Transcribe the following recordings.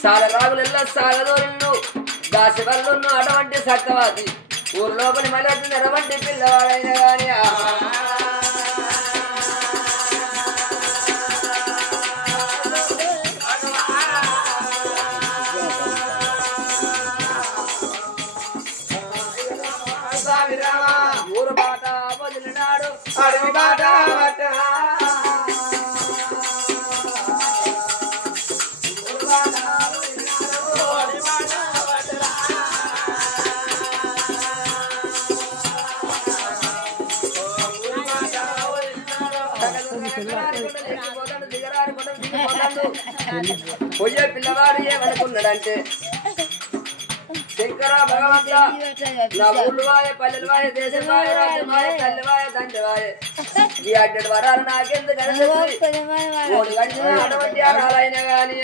సాలరాగులెల్లా సాగదోరిన్ను దాశవల్లున్ను అటువంటి సత్యవాది ఊర్లోపలి మళ్ళీ నెరవంటి పిల్లవాడైన గాని ఊరు బాట వదిలినాడు అడవి బాట పొయ్యే పిల్లవాడు ఏమనుకున్నాడంటే శంకర భగవంత నా ఊళ్ళు వాయ పల్లెలు వాయ దేశం వాయ రాజ్యం వాయ తల్లి వాయ తండ్రి వాయ ఈ అడ్డటి వరాలు నాకెందుకు అటువంటి అర్హలైన గాని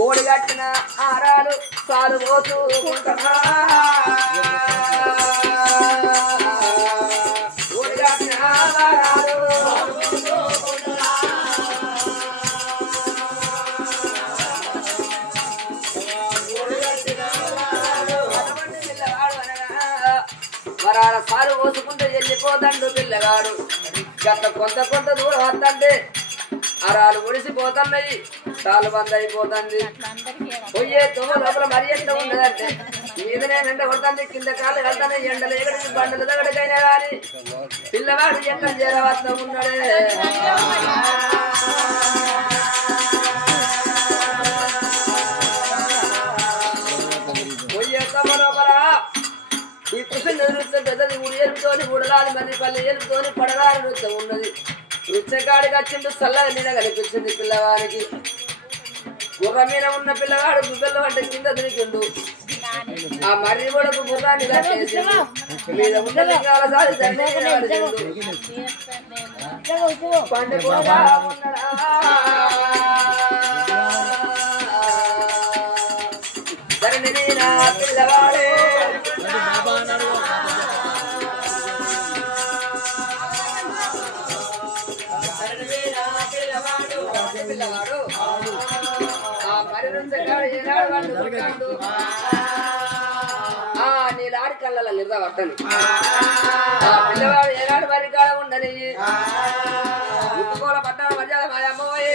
ఓడి కట్టిన ఆరాలు సాలు పోసుకుంటున్నా ఓడి కట్టిన ఆరాలు వరాల సాలు పోసుకుంటే వెళ్ళిపోతాడు పిల్లగాడు గత కొంత దూరం వద్దంటే అరాలు ఒడిసిపోతున్నాయి తాలు బంద్ అయిపోతుంది పొయ్యే తొమ్మ లోపల మరి ఎంత ఉన్నదంటే మీదనే ఎండ కొడుతుంది కింద కాళ్ళు వెళ్తానే ఎండలు ఎగడికి బండలు దగ్గడికైనా కానీ పిల్లవాడు ఎక్కడ చేరవస్తా ఉన్నాడే పొయ్యే తొమ్మ లోపల ఈ కృష్ణ నృత్యం పెద్దది ఊడి ఎలుపుతోని ఊడలాలి మరి పల్లె ఎలుపుతోని పడరాని నృత్యం ఉన్నది నృత్యకాడికి వచ్చిండు చల్లగా నీడ కనిపించింది పిల్లవాడికి గుర్ర మీద ఉన్న పిల్లవాడు గుబ్బెల్లో అంటే కింద దొరికిండు ఆ మర్రి కొడుకు గుర్రాన్ని కట్టేసిండు మీద ఉన్న లింగాల సారి పండు కూడా ధరణి పిల్లవాడే పిల్లవాడు నీలాడి కళ్ళ నిర్దా పట్టని పిల్లవాడు ఏనాడు మరి కాడ ఉండని ఉప్పుకోల పట్టాల మధ్యాహ్న మాయమ్మోయే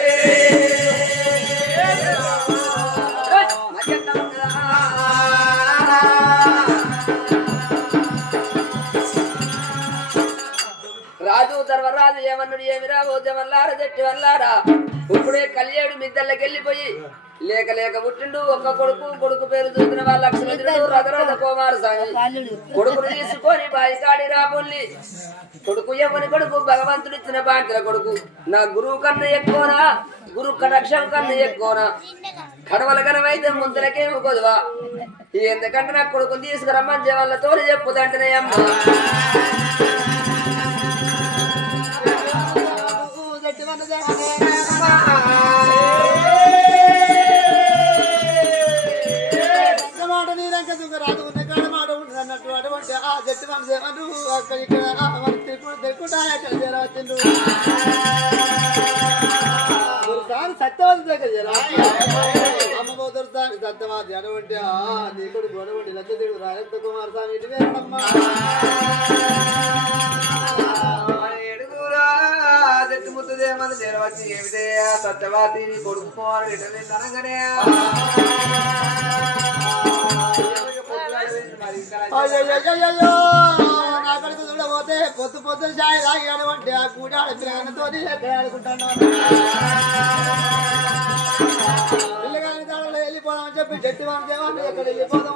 రాజు ధర్మరాజు ఏమన్నాడు ఏమిరా పోతే వల్లారా చెట్టు వల్లారా ఇప్పుడే కలియేడు మిద్దళ్ళకి వెళ్ళిపోయి లేక లేక పుట్టిండు ఒక్క కొడుకు పేరు చూసిన వాళ్ళ లక్ష్మణుడు రథరథ కుమారస్వామి కొడుకును తీసుకొని బాయికాడి రాబోల్లి కొడుకు ఎవరి కొడుకు భగవంతుడు ఇచ్చిన బాధ్యత కొడుకు నా గురువు కన్నా ఎక్కువనా గురు కటాక్షం కన్నా ఎక్కువనా కడవల కనమైతే ముందరకేమి కొదువా ఎందుకంటే నా కొడుకుని తీసుకురమ్మని వాళ్ళతో చెప్పుదంటనే అమ్మ జట్టు మనసేమను అక్కడ ఇక్కడ తెలుకుంటా ఎక్కడ చేరవచ్చిండు సత్యవాది దగ్గర చేరా అమ్మ దొరుకుతాను సత్యవాది అటువంటి నీకుడు గొడవండి లచ్చదేవుడు రాజత్వ కుమారస్వామి ఇటు వేరమ్మా జట్టు ముత్తదేమని చేరవచ్చి ఏమిటే సత్యవాది కొడుకు పోవాలి అనగానే అయ్యో నా కడుకు చూడబోతే పొద్దు చాయ్ తాగి అటువంటి ఆ కూడాడ పిల్లగానితో ఎక్కడ ఆడుకుంటాను పిల్లగాని దాడలో వెళ్ళిపోదామని చెప్పి జట్టు మన దేవాన్ని ఎక్కడ వెళ్ళిపోదాం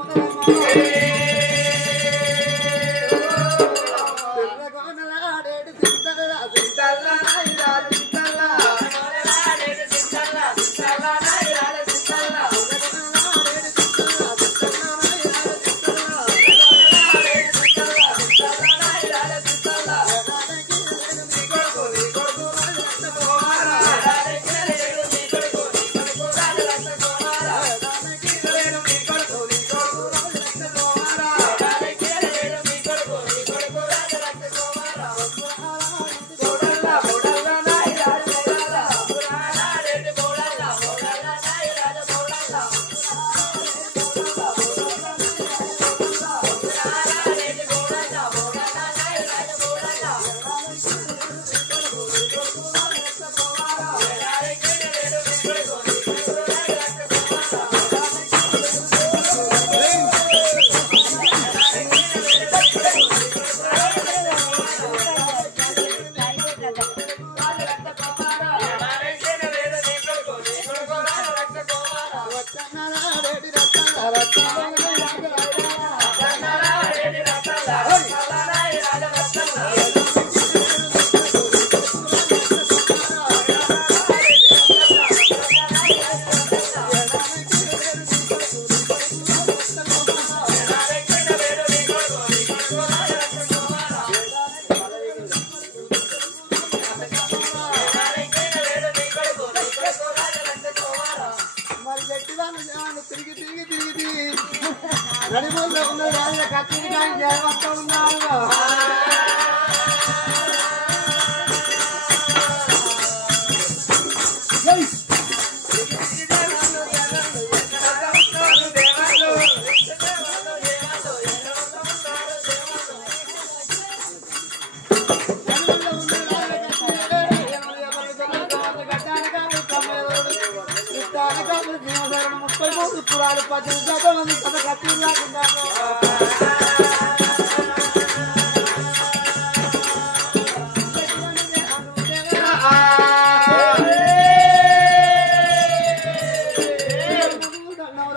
వాళ్ళు 18 మంది కథ కత్తి రాకుంటారు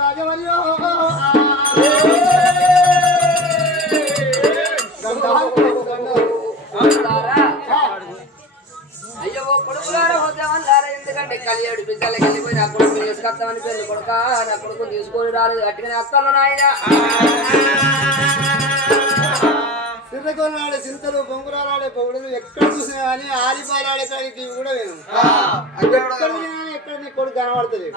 రాజవర్యో అయ్యో కొడుకులారా వద్దామన్నారా ఎందుకంటే కలియాడు బిడ్డలకి వెళ్ళిపోయి నా కొడుకు తీసుకొస్తామని పెళ్ళి కొడుక నా కొడుకు తీసుకొని రాలేదు గట్టిగానే వస్తాను నాయన సిర్రకొల్లాడే చింతలు బొంగురాలాడే పొగుడులు ఎక్కడ చూసినా కానీ ఆలిపాలాడే కాడికి కూడా వేను ఎక్కడ నీ కొడుకు కనబడుతుంది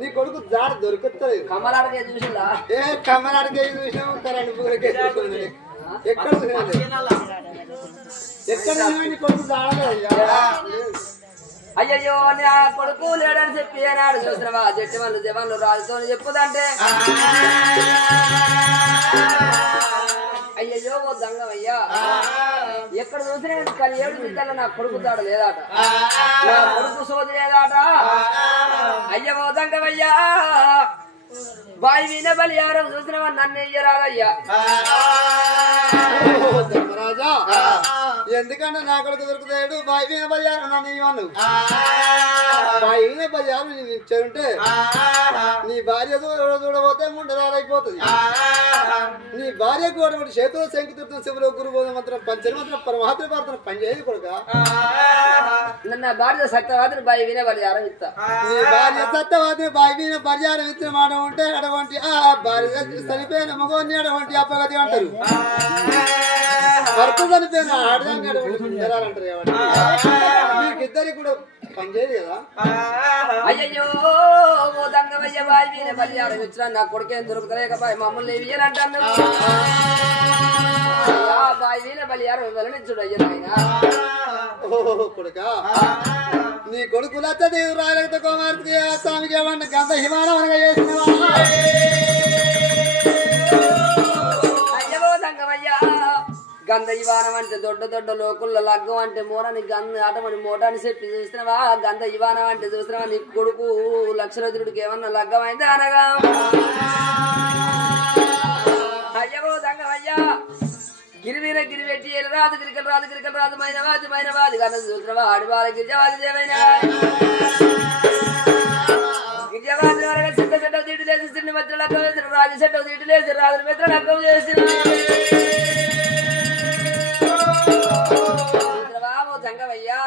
నీ కొడుకు జాడ దొరుకుతుంది కమలాడకే చూసిందా ఏ కమ్మలాడికే చూసినావు కరెంట్ పూరకే చూసింది ఎక్కడ ఎక్కడ నీ కొడుకు జాడలేదు అయ్యయ్యో నా కొడుకు లేడని చెప్పి ఏనాడు చూసినవా జట్టి వాళ్ళు జవాన్లు రాజుతో చెప్పుదంటే అయ్యయ్యో ఓ దంగమయ్యా ఎక్కడ చూసినా కలియేడు బిడ్డలు నా కొడుకు దాడ లేదాట నా కొడుకు సోది లేదాట అయ్యవో దంగమయ్యా బాయి విన బలి ఎవరో చూసినవా నన్ను ఇయ్యరాదయ్యా ధర్మరాజా ఎందుకంటే నా కొడుకు దొరుకుతాడు బాయి మీద బజారు నన్ను ఇవ్వను బాయి మీద బజారు నేను ఇచ్చానుంటే నీ భార్య చూడబోతే ముండరాలైపోతుంది నీ భార్య కూడా చేతులు శంకుతున్న శివులు గురుబోధ మాత్రం పంచని మాత్రం పరమాత్మ ప్రార్థన పని చేయదు కొడుక నన్ను భార్య సత్యవాదిని బాయి వినే బలిహారం ఇస్తా నీ భార్య సత్యవాది బాయి మీద బజారు ఇచ్చిన మాట ఉంటే అటువంటి ఆ భార్య చనిపోయిన మగోని అటువంటి అప్పగతి అంటారు భర్త చనిపోయిన ఆడదాన్ని అటువంటి అంటారు మీకిద్దరికి కూడా పని చేయదు కదా అయ్యయ్యో ఓ దంగమయ్య బాయి వినే బలిహారం ఇచ్చిన నా కొడుకేం దొరకలేకపోయి మమ్మల్ని ఇవ్వాలంటాను బాయి వినే బలిహారం ఇవ్వాలని చూడయ్య నాయన కొడుక నీ కొడుకు లచ్చదేవి రాయలతో కుమార్తె స్వామికి ఏమన్నా గంధ హిమానం అనగా చేసినవా అయ్యవో దంగమయ్యా గంధ ఇవానం అంటే దొడ్డ దొడ్డ లోకుల్లో లగ్గం అంటే మోరాని గంధ ఆటమని మోటాని చెప్పి చూసినవా గంధ ఇవానం అంటే చూసినవా నీ కొడుకు లక్షరథుడికి ఏమన్నా లగ్గం అయితే అనగా అయ్యవో దంగమయ్యా గిరివీర గిరి పెట్టి రాదు గిరికలు రాదు మైనవాది కన్నా చూసినవా ఆడివాళ్ళ గిరిజవాది ఏమైనా గిరిజవాది చెట్ట చెట్ట తీటి లేసి తిండి మధ్య లగ్గం వేసిన రాజు చెట్ట తీటి లేసి రాజు మిత్ర లగ్గం చేసిన బాబు దంగమయ్యా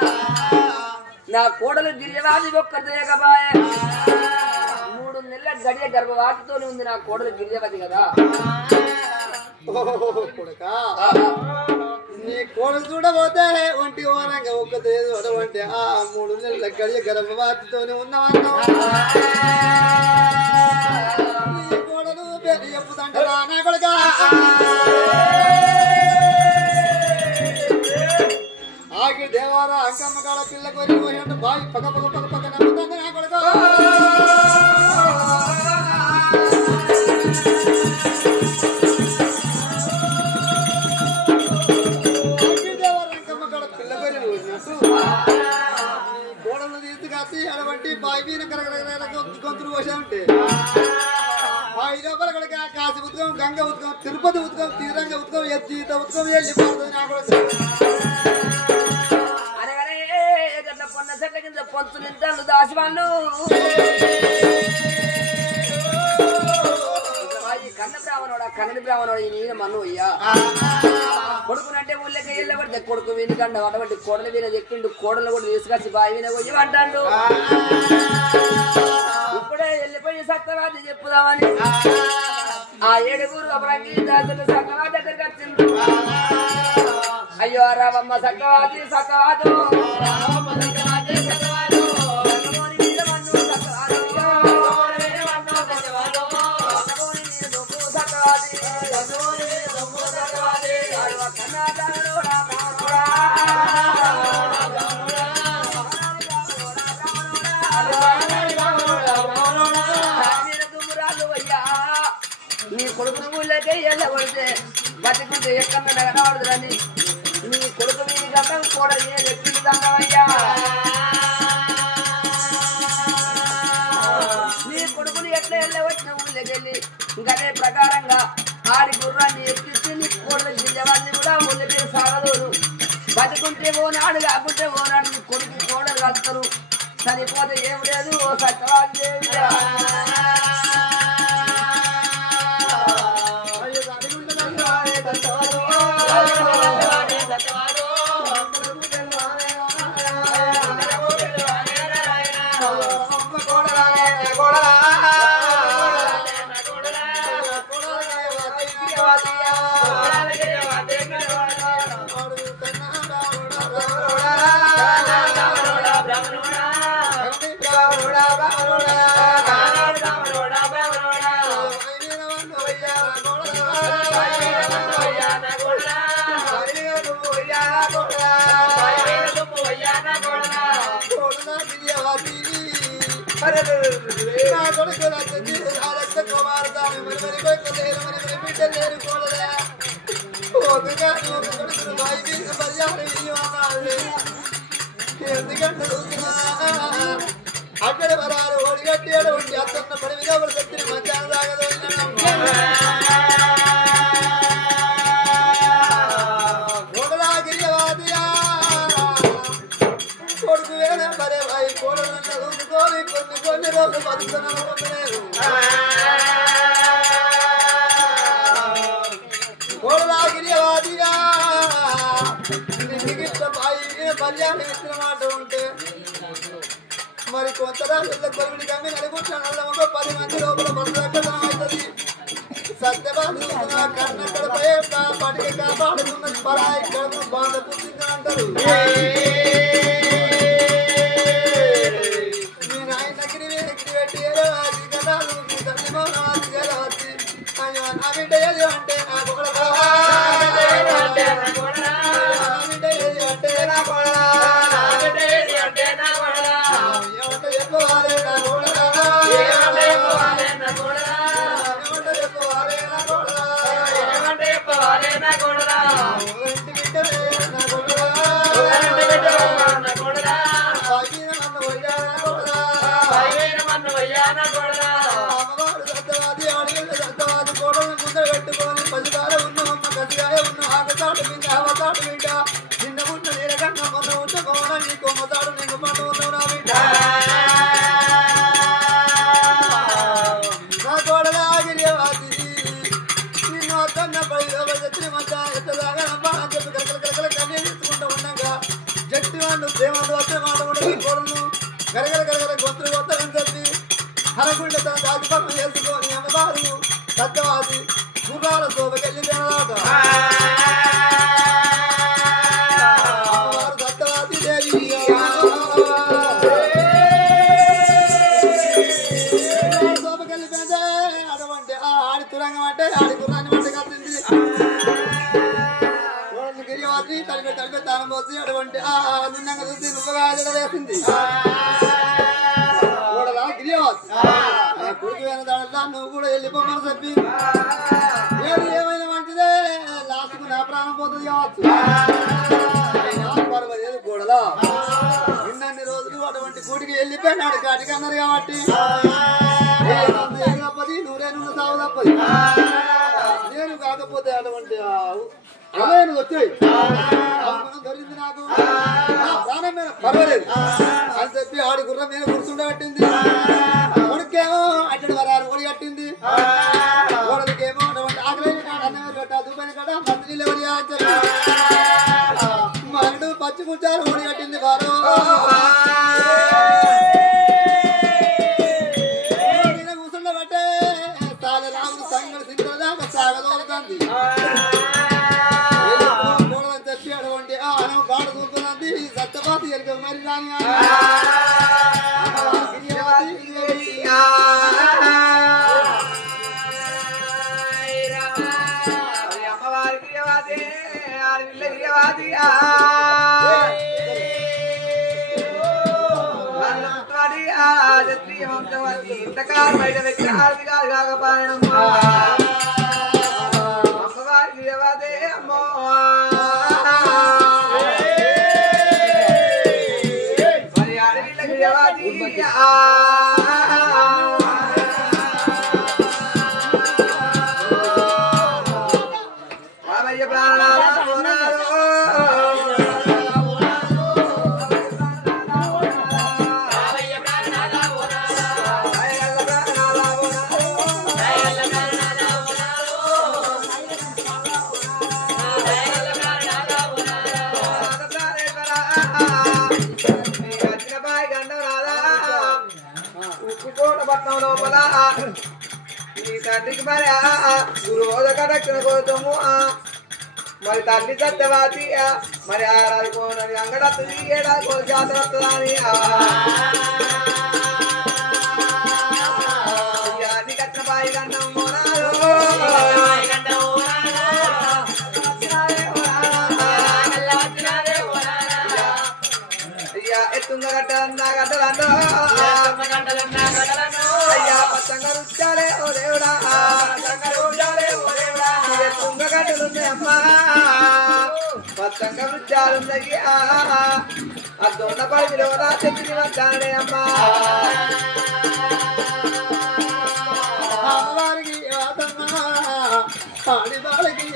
నా కోడలు గిరిజవాది ఒక్కదేకబాయే 3 నెలల గడియ గర్భవాటితోనే ఉంది నా కోడలు గిరిజవతి కదా కొడుక నీ కోడలు చూడబోతే ఒంటి ఓరంగా ఒక్కతే చూడవంటే ఆ 3 నెలల గడియ గర్భవాతితోనే ఉన్నవన్నావు నీ కోడలు పేరు చెప్పుదంటరా నా కొడుక ఆగి దేవారా అంకమ్మ కాడ పిల్ల కోరి పోయినట్టు బావి పక్క నమ్ముతుంది నా కొడుక కోడలు తీసుకొచ్చి అటువంటి బావి మీద గొంతులు పోసా ఉంటే బావి లోపల కూడా కాశీ ఉతకం గంగ ఉతకం తిరుపతి ఉతకం తీరంగ ఉతకం ఎత్తిత ఉతకం వెళ్ళిపోతుంది నా కొడుకు పొన్న చెట్ల కింద పొంచు నింటాను దాసివాళ్ళు కన్నడి బ్రాహ్మణుడు ఈ నీన మన్ను అయ్యా కొడుకునంటే ఊళ్ళకి వెళ్ళబడితే కొడుకు వీనికండ అటువంటి కోడలు వీన చెక్కిండు కోడలు కూడా తీసుకొచ్చి బావి వీన పోయి అంటాడు ఇప్పుడే వెళ్ళిపోయి సత్యవాది చెప్పుదామని ఆ 7 అపరంగి దాసులు సత్యవాది దగ్గరికి వచ్చిండు అయ్యో రావమ్మ సత్యవాది సత్యవాదు నీ కొడుకును ఊళ్ళకే వెళ్ళబడితే బతికుంటే ఎక్కడ కనబడదురని నీ కొడుకు మీ గంటం కూడా ఎక్కిందమ్మయ్యా నీ కొడుకుని ఎట్లా వెళ్ళవచ్చిన ఆడి గుర్రాన్ని ఎక్కించి కోడలు గిల్లవాడిని కూడా ముందుకే సాగదోరు బతుకుంటే ఓనాడు కాకుంటే ఓనాడు నీ కొడుకు కోడలు కలుస్తారు చనిపోతే ఏం లేదు ఓ సత్యవాది ఎందుకంటే అక్కడ వరాలు ఒడిగట్టాడు అతన్న పడి మీద వచ్చిన మధ్యాహ్నం తాగదు గిరియవాదియా కొడుకు వేరే మరే భాయి కోడలు చూసుకొని కొన్ని రోజులు బతుకుతున్నాను కోడలా గిరియవాదియా కళ్యాణం ఇచ్చిన మాట ఉంటే మరి కొంత రాజుల కొలువుని కమ్మి నలుగుంటాను 10 మంది లోపల బతుకడం అవుతుంది సత్యవాదు కన్నక్కడపై పడికి కాపాడుతున్న పరాయి కడుపు బాధ పుట్టింది అంటారు మీ నాయనగిరి పెట్టి కథలు మీ తల్లి మౌనవాది గెలవచ్చి అయ్యో నా బిడ్డ ఏది అంటే నా హరగుండ తన రాజపక్షం చేసుకొని అమ్మవారు సత్యవాది గుర్రాల శోభకెళ్ళి అమ్మవారు సత్యవాది దేవి శోభకెళ్ళి అటువంటి ఆడి తురంగం అంటే ఆడి గుర్రాన్ని మంట కట్టింది గిరివాది తడిపి తానం పోసి అటువంటి నిన్నంగా చూసి నువ్వుగా వేసింది కొడుకు అయిన దాంట్లో నువ్వు కూడా వెళ్ళిపోమని చెప్పి ఏది ఏమైనా మంచిదే లాస్ట్కు నా ప్రాణం పోతుంది కావచ్చు పర్వాలేదు కూడలా ఇన్నన్ని రోజులు అటువంటి గుడికి వెళ్ళిపోయినాడు కాటికి అన్నారు కాబట్టి తప్పది నూరే నూనె సాగు తప్పది నేను కాకపోతే అటువంటి అలయను వచ్చాయి దొరికింది నాకు ప్రాణం మీద పర్వాలేదు అని చెప్పి ఆడి గుర్రం మీద కూర్చుండబట్టింది కొడుకేమో అట్టడి వరాలు ఒడి కట్టింది కొడుకేమో అటువంటి ఆకలి అన్నం కట్ట దుబ్బని కట్ట మంత్రి ఎవరి మరుడు పచ్చి కూర్చారు ఒడి కట్టింది వారు కూర్చుండబట్టే తాళ రాముడు సంగడి సింగల దాకా సాగదోలుతుంది చెప్పి అటువంటి అనం గాడు చూపుతుంది సత్యపాతి ఎరుక మరి రాని ఇంతకాలం బయట వ్యక్తి కాకపోవడం అమ్మవారికి దేవాదే అమ్మో మరి అడవిళ్ళకి దేవాది పట్నం లోపల నీ తండ్రికి మరి గురువోద కడక్షణ కోసము మరి తల్లి సత్యవాతి మరి ఆరాధకోనని అంగడత్తది ఏడాది జాతర వస్తుందని కట్టిన బాయి గండం అయ్యా ఎత్తుంగ గడ్డలన్నా గడ్డలన్నా అయ్యా పచ్చంగా రుచాలే ఓ దేవుడా ఎత్తుంగ గడ్డలున్నాయమ్మా పచ్చంగా రుచాలున్నాయి అద్దొన్న పడిలో నా చెట్టుని వచ్చానే అమ్మా అమ్మవారికి ఆడివాళ్ళకి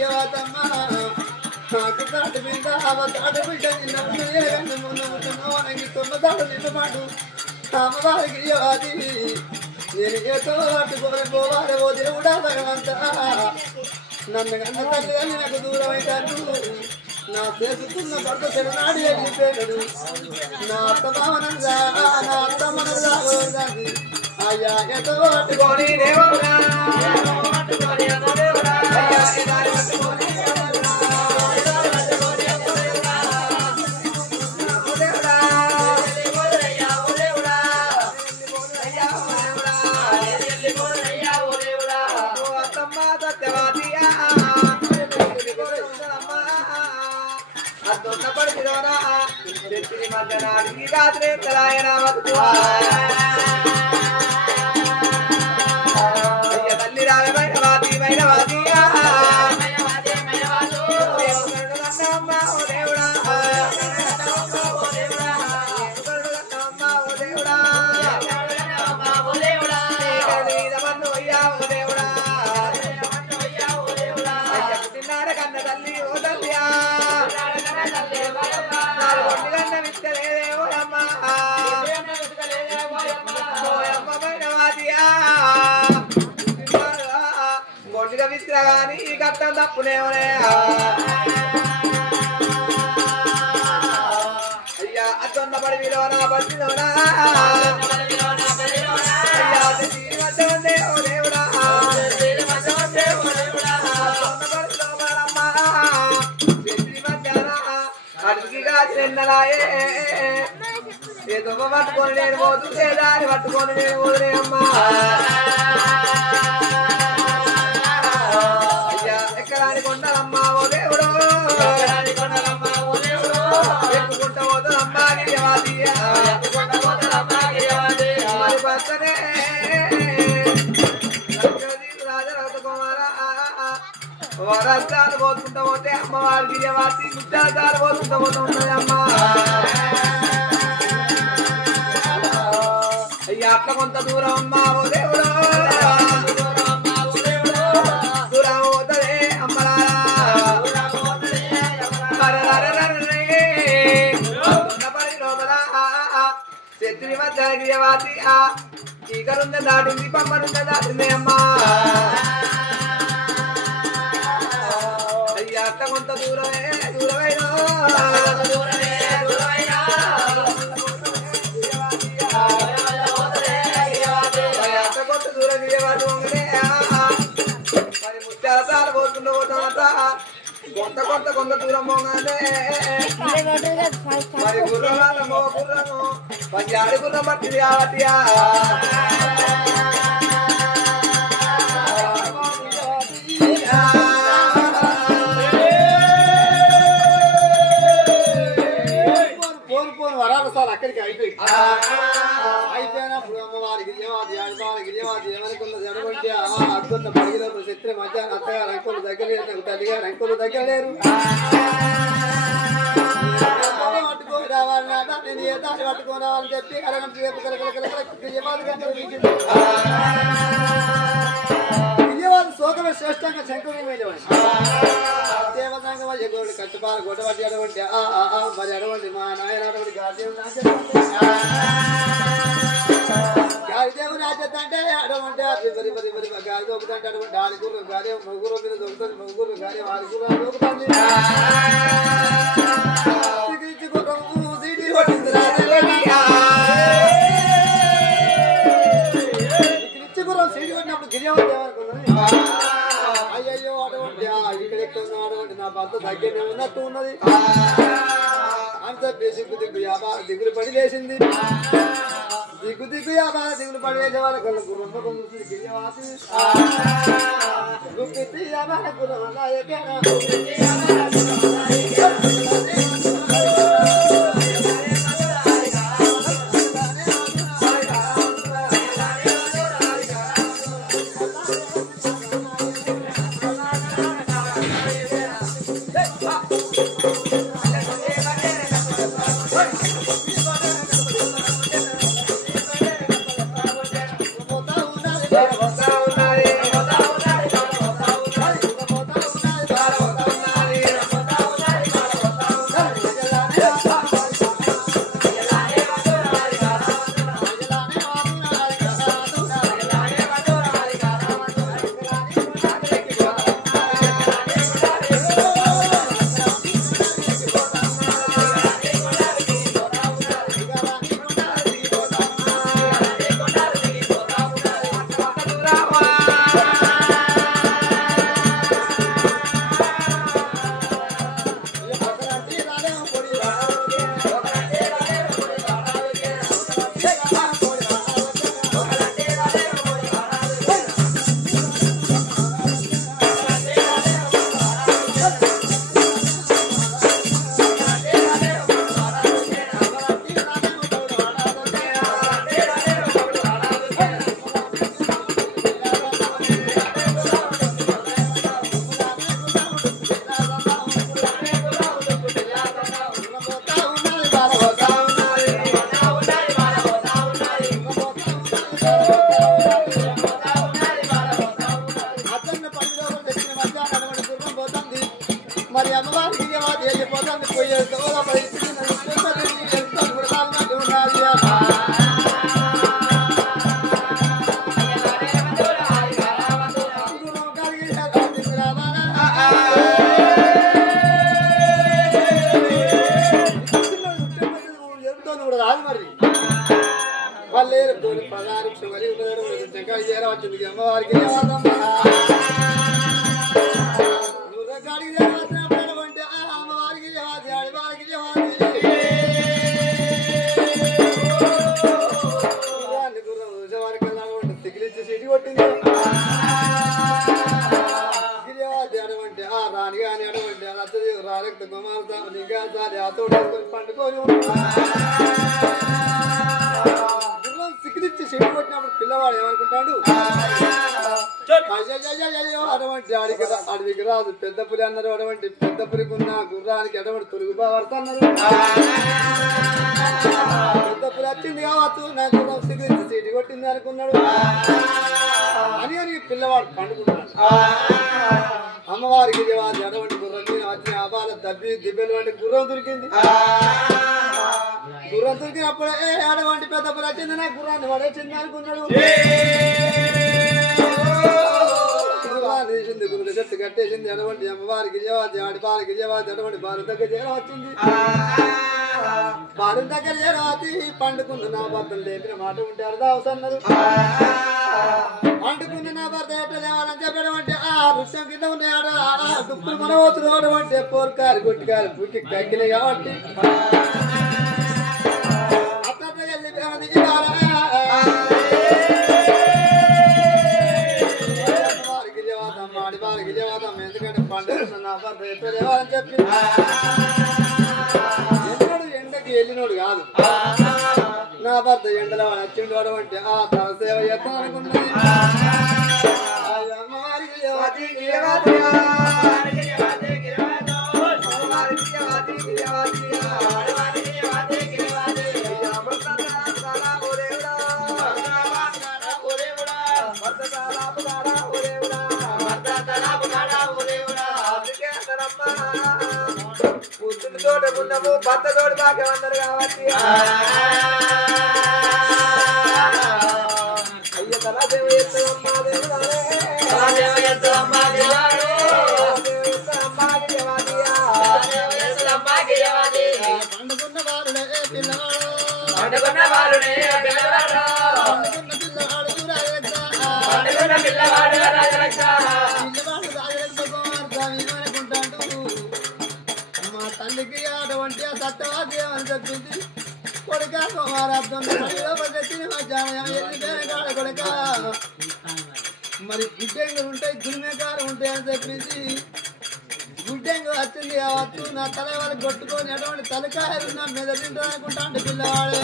నాకు తాటి మీద తాటి బిడ్డ నిన్న ముందు తొమ్మదాడు నిన్న మాటు అమ్మవారికి అది నేను ఏదో పట్టుకొని పోవాలి ఓ దేవుడా భగవంత నన్ను కన్న తల్లి నాకు దూరం అవుతాను నా చేసుకున్న భర్త శరణాడి వెళ్ళిపోయాడు నా అత్తమానందా నా అత్తమనందా అయ్యా ఏదో పట్టుకొని దేవుడా మధ్యనాడికి రాత్రి తలాయన తల్లి రావే మైనవాది మైనవాది అమ్మ ఓ దేవుడా ఓ దేవుడా అయ్యా ఓ దేవుడా తిన్నాడ కన్న తల్లి ఓ తల్లియా గొడ్డుగా విసిరా గాని ఈ కట్టం తప్పునేమనే అయ్యా అతొన్న పడి విలోనా బతిలోనా ఓ దేవుడా అడిగిగా చెన్నలాయే ఏదో పట్టుకొని నేను పోతు దారి పట్టుకొని నేను పోదునే అమ్మా అయ్యా ఎక్కడాని కొండలమ్మా ఓ దేవుడు ఎక్కుకుంటా పోతుందమ్మా మరి భర్తనే వరస్తాలు పోతుంటా పోతే అమ్మవారి గిరియవాసి ముత్యాలు పోతుంటా పోతూ ఉన్నది అమ్మా అయ్యా అట్లా కొంత దూరం అమ్మా ఓ దేవుడు దూరం పోతలే అమ్మలా లోపల శత్రి మధ్య గిరియవాసి చీకరుంద దాటింది పమ్మనుంద దాటింది అమ్మా అయ్యా అట్లా కొంత దూరమే దూరమైనా మరి ముత్యాల తాను పోతుండ పోతామట కొంత దూరం పోగానే మరి గుర్రమో గుర్రము పంజాడి గుర్రం పట్టింది కాబట్టి వరాలు సార్ అక్కడికి అయిపోయినప్పుడు అమ్మవారికి గిరివాది ఎవరికున్న జడగొంటే అద్భుత పడిగినప్పుడు శత్రి మధ్యాహ్నం అత్తగారు అంకులు దగ్గరలేరు నాకు తల్లిగారు అంకులు దగ్గరలేరు పట్టుకొని రావాలి నాట నేను ఏ దాన్ని పట్టుకొని రావాలని చెప్పి గిరివాది శోకల శ్రేష్టంగా శంకరుని వెళ్ళేవాడు దేవతంగా ఎగోడు కట్టుపాలు గొడవటి అడవంటి మరి అడవండి మా నాయన అడవంటి గాలిదేవు రాజ్యత అంటే అడవంటే మరి మరి మరి గాలి దొక్కుతుంటే అడవంటి ఆరుగురు గాలి ముగ్గురు మీద దొరుకుతుంది ముగ్గురు గాలి ఆరుగురు దొరుకుతుంది సీడి కొట్టినప్పుడు గిరిజామని అయ్యయ్యో అటువంటి ఇక్కడ ఎక్కడ ఉన్నా అటువంటి నా భర్త దగ్గరనే ఉన్నట్టు ఉన్నది అంత దిగ్గు దిగ్గు యాభా దిగులు పడి లేచింది దిగ్గు దిగ్గు యాభా దిగులు పడి వేసే వాళ్ళ కళ్ళు గుర్రం గిరిజవాసి గుప్పితి యాభా గుర్రం మరి అమ్మవారికి వెళ్ళిపోతుంది పోయే రాదు మరి వాళ్ళే పదారు వచ్చింది అమ్మవారికి సిగిలిచ్చి సిటి కొట్టింది గిరివాది అడవంటే రాణి కానీ అడవంటే రత్తదేవి రారక్త కుమార్తె ఇంకా సారి అతోడు పండుకొని సిగిలిచ్చి సిటి కొట్టినప్పుడు పిల్లవాడు ఏమనుకుంటాడు అయ్యో అటువంటి అడవికి రాదు పెద్ద పులి అన్నారు అటువంటి పెద్ద పులికి ఉన్న గుర్రానికి అటువంటి తొలుగు బావర్త అన్నారు పెద్ద పులి వచ్చింది కావచ్చు నా గుర్రం సిగిలిచ్చి సిటి కొట్టింది అనుకున్నాడు అని పిల్లవాడు పండుకున్నాడు అమ్మవారికి అటువంటి గుర్రం వచ్చిన అబాల దబ్బి దిబ్బెలు వంటి గుర్రం దొరికింది గుర్రం దొరికినప్పుడే అటువంటి పెద్ద పులి వచ్చింది నా గుర్రాన్ని పడేసింది అనుకున్నాడు గురుడు చెట్టు కట్టేసింది అటువంటి అమ్మవారికి గిరిజవాది ఆడిపాలకి గిరిజవాది అటువంటి బాలు దగ్గర చేర వచ్చింది బాలు దగ్గర చేరవాతి పండుకుంది నా భర్తను లేపిన మాట ఉంటే అర్థమవుతున్నారు పండుకుంది నా భర్త ఎట్లా లేవాలని చెప్పడం ఆ వృక్షం కింద ఉన్నాడు దుప్పులు మనవతులు అటువంటి పోర్కారు గుట్టికారు పుట్టి కక్కిలే కాబట్టి అట్లా వెళ్ళి ఎందుకంటే పండుగ నా భర్త ఎట్లా లేవాలని చెప్పి ఎన్నడు ఎండకి వెళ్ళినోడు కాదు నా భర్త ఎండలో వచ్చిండు అంటే ఆ తన సేవ ఎత్తా అనుకున్నది పుత్రుని తోటకున్నాము భర్త తోడు భాగ్యం అందరు కాబట్టి అయ్య తలా దేవ ఎత్తమ్మా పండుకున్న వారునే పిల్లవాడు రాజలక్ష మా తల్లికి అటువంటి సత్యవాద్యం అని చెప్పింది కొడుక కుమారార్థం కొడుక మరి గుడ్డెంగులు ఉంటాయి గురిమేకాలు ఉంటాయి అని చెప్పింది గుడ్డెంగు వచ్చింది కావచ్చు నా తల వాళ్ళకి కొట్టుకొని అటువంటి తలకాయలు నా మీద తింటానుకుంటా అంటే పిల్లవాడు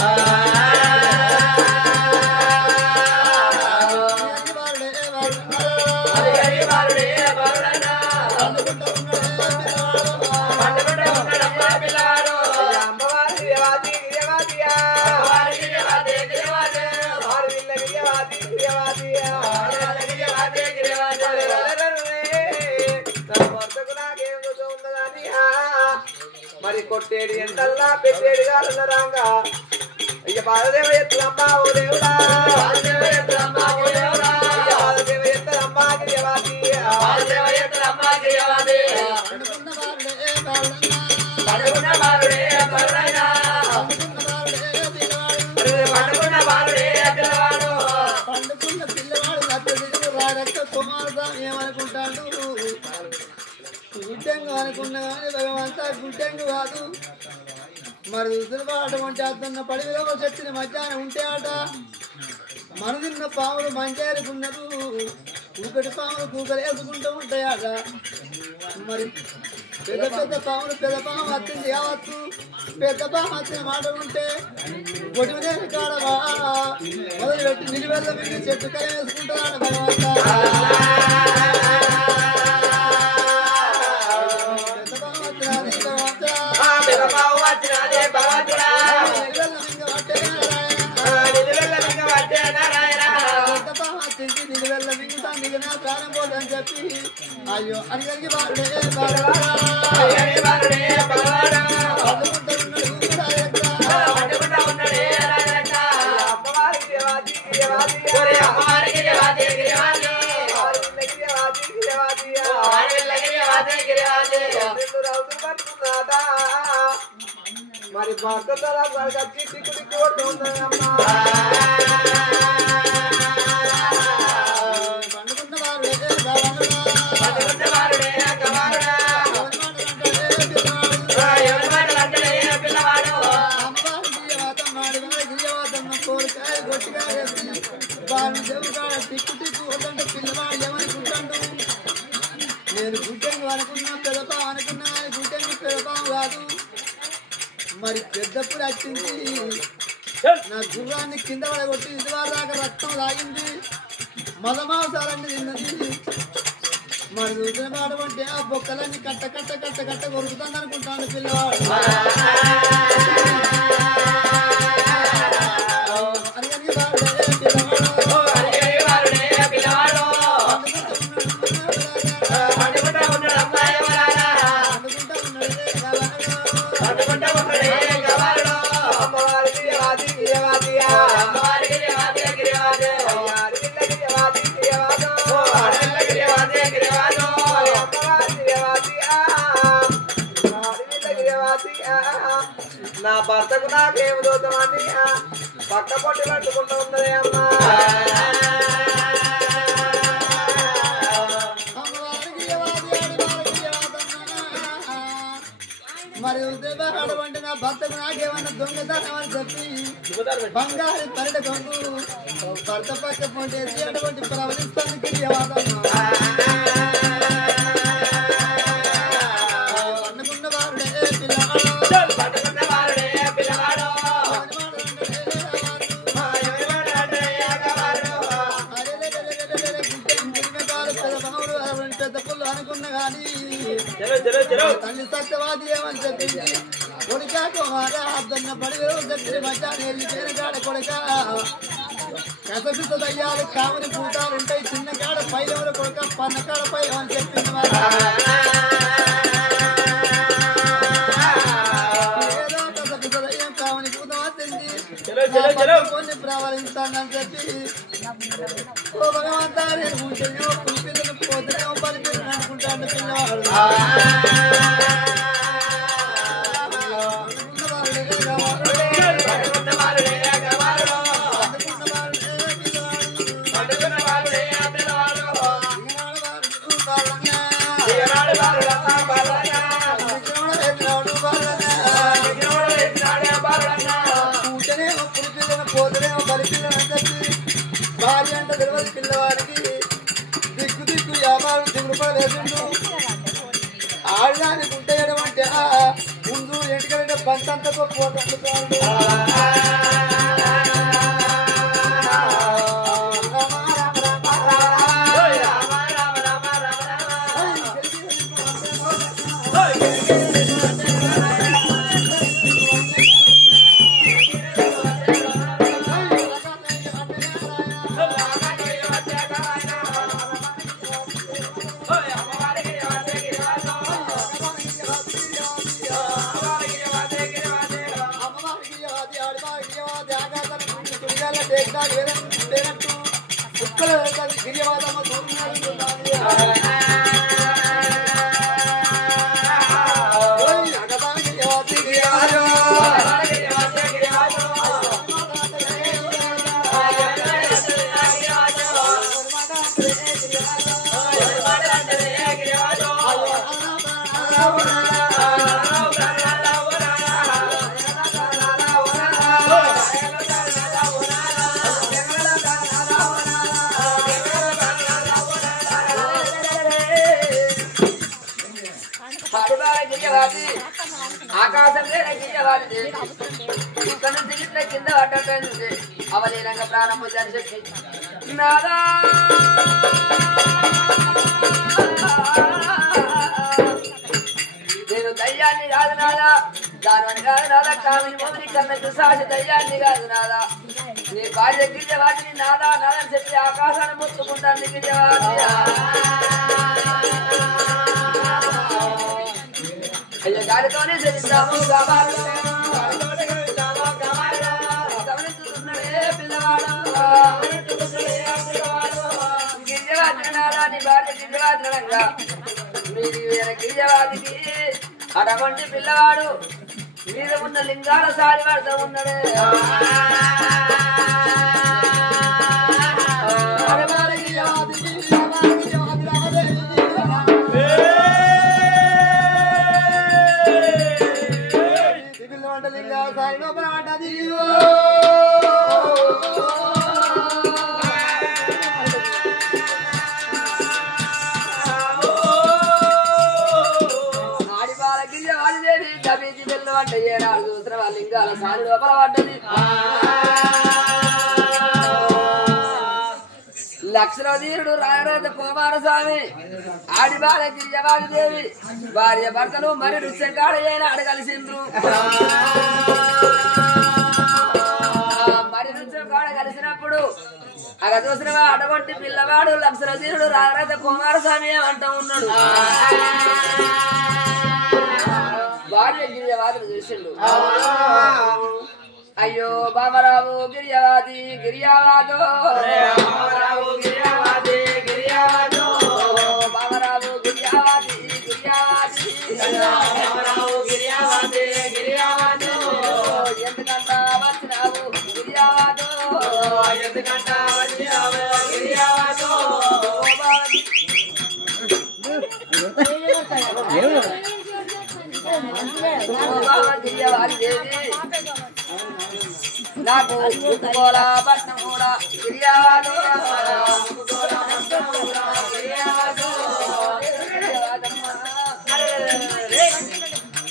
మరి కొట్టేడు ఎంతల్లా పెట్టేడు కాలరాగా అయ్య బాలదేవ ఎత్తులమ్మా ఓ దేవుడా బాలదేవ ఎత్తులమ్మా ఓ దేవుడా బాలదేవ ఎత్తులమ్మా గిరియవాది బాలదేవ ఎత్తులమ్మా గిరియవాది పడుకున్న బాలుడే బరుడైనా పడుకున్న బాలుడే పిల్లవాడు పండుకున్న పిల్లవాడు కుమారస్వామి ఏమనుకుంటాడు గుడ్డెంగు అనుకున్నా కానీ భగవంతా గుడ్డెంగు కాదు మరి ఉసిరిపాటు చేస్తున్న పడివిలో శక్తిని మధ్యాహ్నం ఉంటే ఆట మనదిన్న పాములు మంచేరుకున్నారు కూకటి పాములు కూకలు వేసుకుంటూ ఉంటాయాట మరి పెద్ద పెద్ద పాములు పెద్ద పాము వచ్చింది కావచ్చు పెద్ద పాము వచ్చిన మాట ఉంటే కొడుకునే కాడవా మొదలుపెట్టి నిలువెల్ల మిగిలి చెట్టు కల వేసుకుంటాడు భగవంతా చెప్పి అయ్యో అడిగడికి మరి భర్త తల వచ్చి టిక్కు టిక్కు కొడుతుందమ్మా నేను గుడ్డెంగు అనుకున్నా పెదపా అనుకున్నా కానీ గుడ్డెంగు పెదపాం కాదు మరి పెద్దప్పుడు వచ్చింది నా గుర్రాన్ని కింద పడగొట్టి ఇది దాకా రక్తం లాగింది మదమాంసాలన్నీ తిన్నది మరి చూసిన మాట అంటే ఆ బొక్కలన్నీ కట్ట కట్ట కట్ట కట్ట కొరుకుతుంది అనుకుంటాను పిల్లవాడు నా భర్తకు నాకేమి దోతమని పక్క పొట్టి పట్టుకుంటూ ఉన్నదే అమ్మా మరి అటువంటి నా భర్తకు నాకేమన్నా దొంగతనం అని చెప్పి బంగారు పరిడ దొంగ భర్త పక్క పొంటేసి అటువంటి ప్రవహిస్తానికి అనుకున్న వారుడే పిల్లవాడు పెద్ద పుల్లు అనుకున్న కానీ తల్లి సత్యవాది ఏమని చెప్పింది కొడుక కుమార అద్దన్న పడిలో దగ్గర మధ్యాహ్నం వెళ్ళిపోయిన కాడ కొడుక కసపిస దయ్యాలు కామని పూటాలు ఉంటాయి చిన్న కాడ పై ఎవరు కొడుక పన్న కాడ పై అని చెప్పింది కొన్ని ప్రవహిస్తానని చెప్పి ఓ భగవంతా నేను కూర్చొని పిల్లలు పోతేనేమో పని పిల్లలు అనుకుంటాను పిల్లవాడు పోతేనేమో పని పిల్లలు అని చెప్పి భార్య అంటే తెలియదు పిల్లవాడికి దిక్కు దిక్కు వ్యాపారం రూపాయలు వేసిండు ఆడదానికి ఉంటాయడం అంటే ముందు ఎంటికంటే పంచంతతో పోతాడు ఆకాశం గిరియవాది ఇక్కడ నుంచి ఇట్లా కింద పడ్డట్టు అవలీనంగా ప్రారంభం చేసి నాదా నేను దయ్యాన్ని కాదు నాదా దాని కాదు నాదా కామిని మొదటి కన్నట్టు సాసి దయ్యాన్ని కాదు నాదా నీ భార్య గిరియవాదిని నాదా నాదని చెప్పి ఆకాశాన్ని మొత్తుకుంటాను గిరియవాది అయ్యో గాలితోనే చెల్లిస్తాము గమనిస్తున్నాడే పిల్లవాడు గిరిజవాదినాడా నీ భార్య గిరిజవాదినంగా మీరు గిరిజవాదికి అటువంటి పిల్లవాడు మీద ఉన్న లింగాల సారి పడుతూ ఉన్నాడే అంటే ఏడాది చూసిన వాళ్ళ లింగాల సారి లోపల పడ్డది లక్షణధీరుడు రాయరాజ కుమారస్వామి ఆడి బాల గిరియవాడి దేవి భార్య భర్తలు మరి నృత్యకాడ ఏనాడు కలిసిండ్రు మరి నృత్యకాడ కలిసినప్పుడు అక్కడ చూసిన అటువంటి పిల్లవాడు లక్షణధీరుడు రాయరాజ కుమారస్వామి అంటూ ఉన్నాడు భార్య గిరియవాదులు చూసిండు అయ్యో బాబరావు గిరియవాది గిరియవాదో బాబరావు గిరియవాది గిరియవాదో బాబరావు గిరియవాది గిరియవాది బాబరావు గిరియవాది గిరియవాదో ఎందుకంట వచ్చినావు గిరియవాదో ఎందుకంట వచ్చినావు గిరియవాదో నాకు పట్నం కూడా గిరియాదు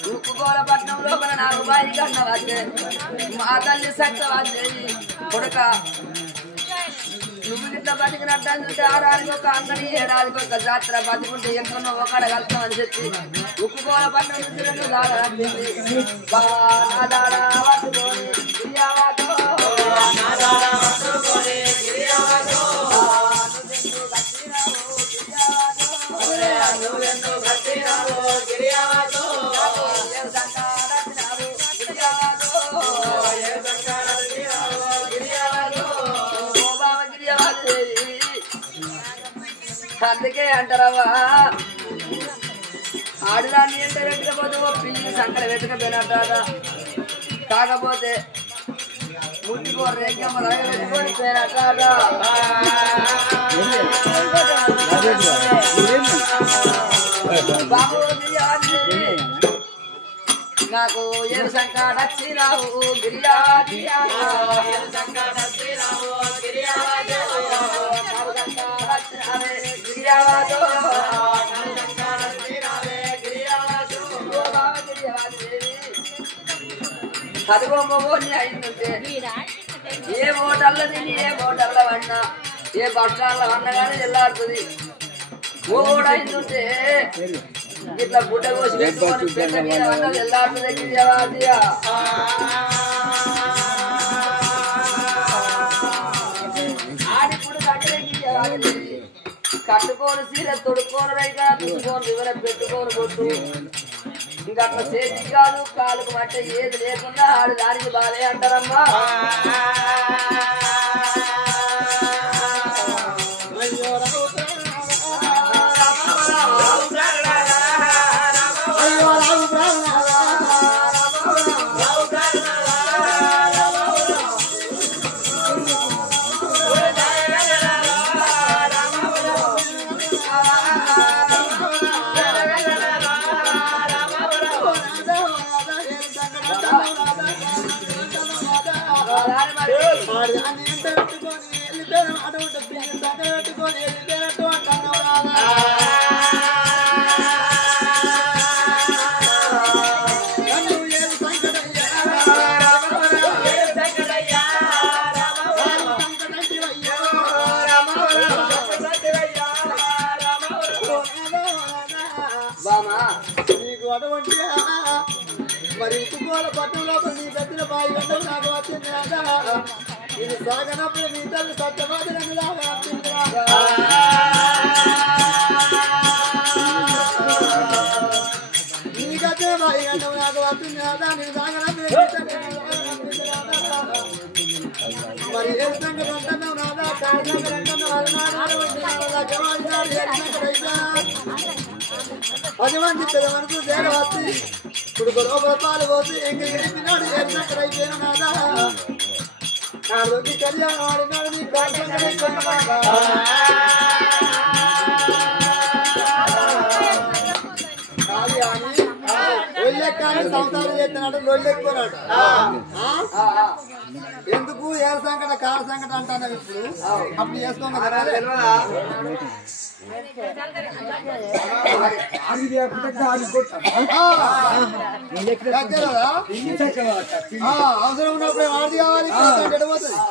ఉప్పుకోల పట్నం లోపల నాకు బాయి కన్న వచ్చే మా తల్లి సత్యవాదేవి కొడుక నువ్వు ఇట్లా బతికినట్టు ఆరానికి ఒక అంగడి ఏడాదికి ఒక జాతర బతికుంటే ఎక్కడో ఒకడ కలుస్తామని చెప్పి ఉప్పుకోల పట్నం నుంచి రెండు దారాంపింది అందుకే అంటారవ్వా ఆడదాన్ని ఎంత వెతకపోతే ఓ పిల్లి సంకల వెతకపోయినట్ట కాకపోతే ముందుకో రేఖమ్మ పెట్టుకొని పోయినట్ట బాబు నాకు ఏడు సంకట వచ్చినావు గిరియాది చదువుకోని అయిందంటే ఏ ఓటర్ల తిని ఏ ఓటర్ల వన్నా ఏ బస్టాండ్ల వన్నా కానీ వెళ్ళాడుతుంది ఓడ అయిందంటే ఇట్లా గుడ్డ కోసి పెట్టుకొని పెద్ద మీద వన్నా వెళ్ళాడుతుంది గిరియాదియా ఆడిప్పుడు దగ్గర కట్టుకోని సీర తొడుక్కోని రైగా తుడుకోని వివర పెట్టుకోని కొట్టు ఇంకా అట్లా చేతి కాదు కాలుకు మట్ట ఏది లేకుండా ఆడు దానికి బాలే అంటారమ్మా మరి ఇంకోల పట్టణంలో నీ దగ్గర బాయి గంటలు నాకు వచ్చింది కదా ఇది సాగనప్పుడు నీ తల్లి సత్యవాదులను లాగా నీ దగ్గర బాయి గంటలు నాకు వచ్చింది కదా నీ సాగనప్పుడు మరి ఏ సంగతి అంటున్నావు నాదా కారణం పది మంది పెద్ద మనసు దేవ వచ్చి ఇప్పుడు గొడవ పాలు పోసి ఇంకా గడిపినాడు ఏడు అయిపోయిన నాదా నాలోకి కళ్యాణం ఆడినాడు నీ కానీ సంసారం చేస్తున్నాడు లొల్లెక్కున్నాడు ఎందుకు ఏడు సంకట కాల సంకట అంటాను ఇప్పుడు అప్పుడు చేసుకోండి అవసరం ఉన్నప్పుడు ఆడి కావాలి